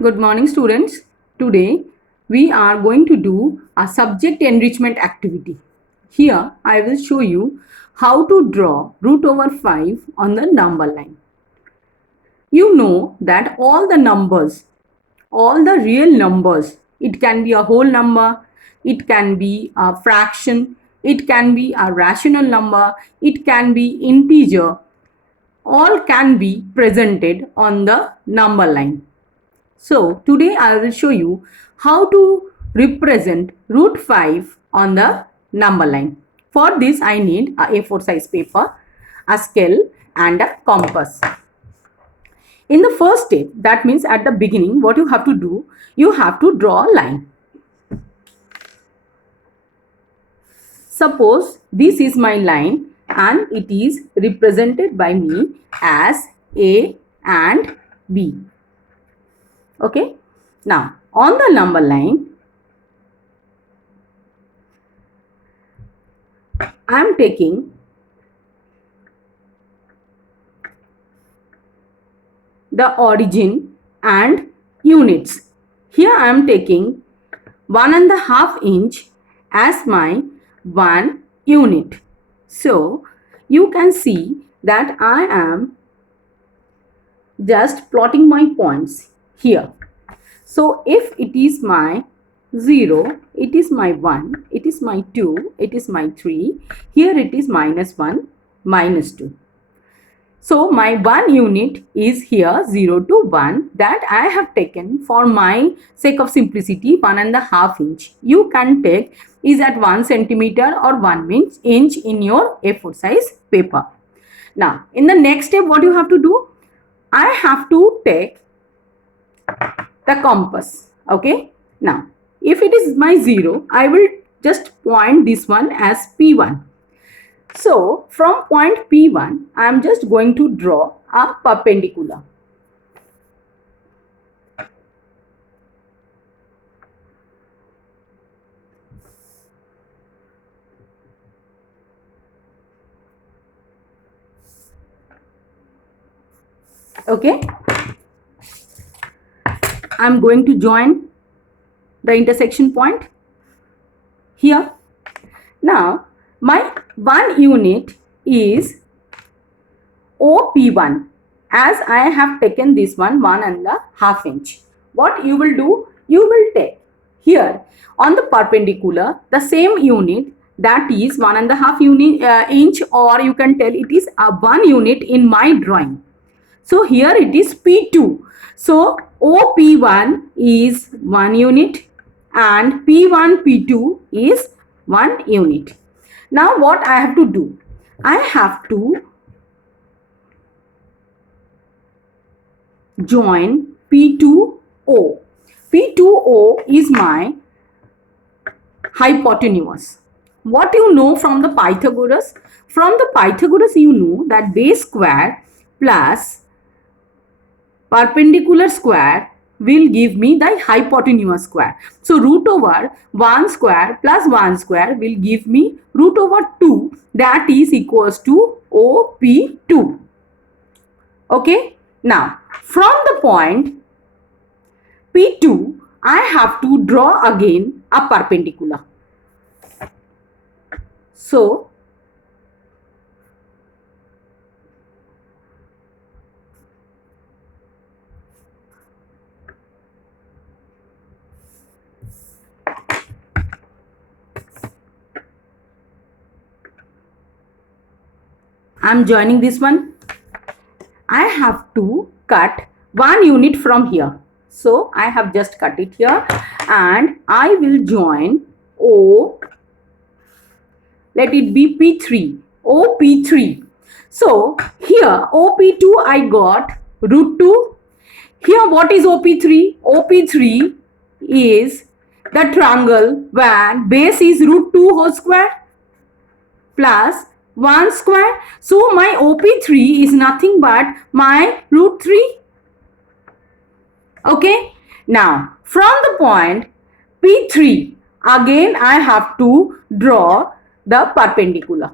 Good morning, students. Today we are going to do a subject enrichment activity. Here I will show you how to draw root over 5 on the number line. You know that all the numbers, all the real numbers, it can be a whole number, it can be a fraction, it can be a rational number, it can be integer, all can be presented on the number line. So today I will show you how to represent root 5 on the number line. For this I need a A4 size paper, a scale and a compass. In the first step, that means at the beginning, what you have to do, you have to draw a line. Suppose this is my line and it is represented by me as A and B. Okay. Now, on the number line, I am taking the origin and units. Here I am taking 1.5 inch as my 1 unit. So, you can see that I am just plotting my points here. So, if it is my 0, it is my 1, it is my 2, it is my 3, here it is -1, -2. So, my 1 unit is here 0 to 1 that I have taken for my sake of simplicity 1.5 inch. You can take is at 1 centimeter or 1 inch in your A4 size paper. Now, in the next step, what you have to do? I have to take the compass. Okay. Now, if it is my 0, I will just point this one as P1. So, from point P1, I am just going to draw a perpendicular. Okay. I am going to join the intersection point here. Now, my 1 unit is OP1 as I have taken this one 1.5 inch. What you will do? You will take here on the perpendicular the same unit, that is 1.5 inch, or you can tell it is a 1 unit in my drawing. So here it is P2. So OP1 is 1 unit and P1 P2 is 1 unit. Now what I have to do? I have to join P2O. P2O is my hypotenuse. What you know from the Pythagoras? From the Pythagoras you know that base square plus perpendicular square will give me the hypotenuse square. So root over 1 square plus 1 square will give me root over 2, that is equals to OP2. Okay. Now from the point P2 I have to draw again a perpendicular. So I am joining this one. I have to cut 1 unit from here. So I have just cut it here and I will join O. Let it be P3. OP3. So here OP2 I got root 2. Here what is OP3? OP3 is the triangle where base is root 2 whole square plus 1 square. So my OP3 is nothing but my root 3. Okay. Now from the point P3 again I have to draw the perpendicular.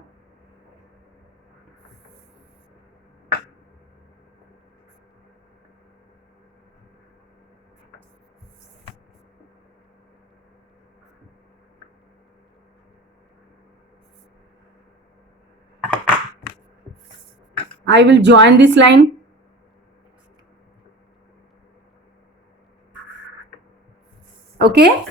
I will join this line. Okay.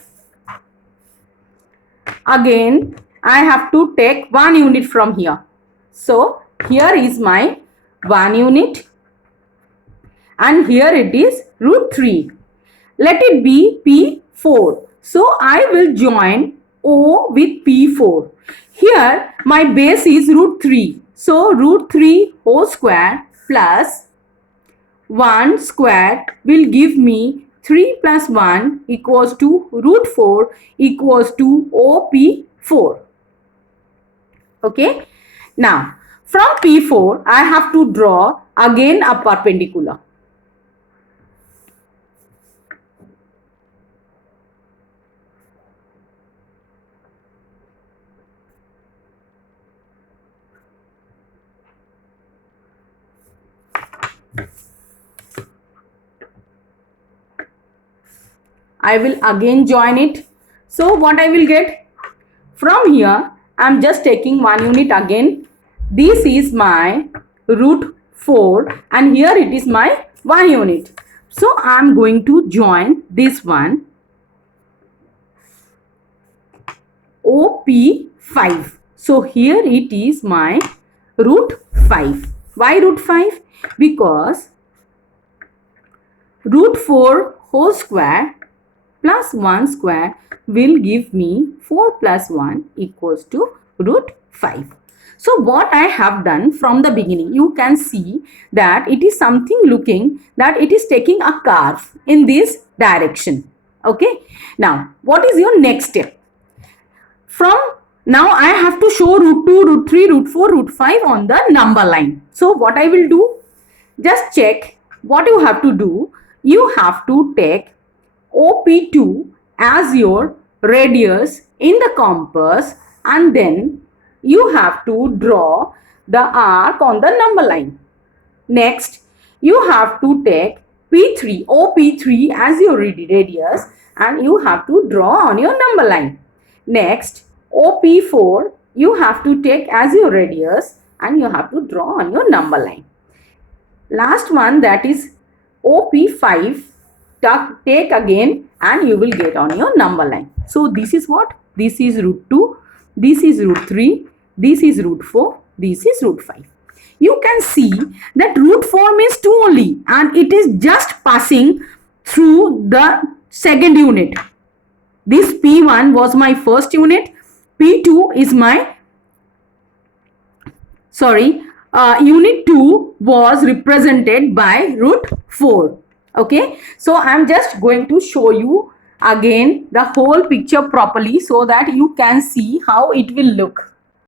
Again, I have to take 1 unit from here. So, here is my 1 unit and here it is root 3. Let it be P4. So, I will join O with P4. Here, my base is root 3. So, root 3 whole square plus 1 square will give me 3 plus 1 equals to root 4 equals to OP4. Okay. Now, from P4, I have to draw again a perpendicular. I will again join it. So what I will get? From here, I am just taking 1 unit again. This is my root 4 and here it is my 1 unit. So I am going to join this one OP5. So here it is my root 5. Why root 5? Because root 4 whole square plus 1 square will give me 4 plus 1 equals to root 5. So what I have done from the beginning, you can see that it is something looking that it is taking a curve in this direction. Okay. Now, what is your next step? From now I have to show root 2, root 3, root 4, root 5 on the number line. So what I will do? Just check what you have to do. You have to take OP2 as your radius in the compass and then you have to draw the arc on the number line. Next, you have to take P3, OP3 as your radius and you have to draw on your number line. Next, OP4 you have to take as your radius and you have to draw on your number line. Last one, that is OP5, take again and you will get on your number line. So this is what? This is root 2, this is root 3, this is root 4, this is root 5. You can see that root 4 means 2 only and it is just passing through the second unit. This P1 was my first unit, P2 is my, unit 2 was represented by root 4. Okay, so I am just going to show you again the whole picture properly so that you can see how it will look.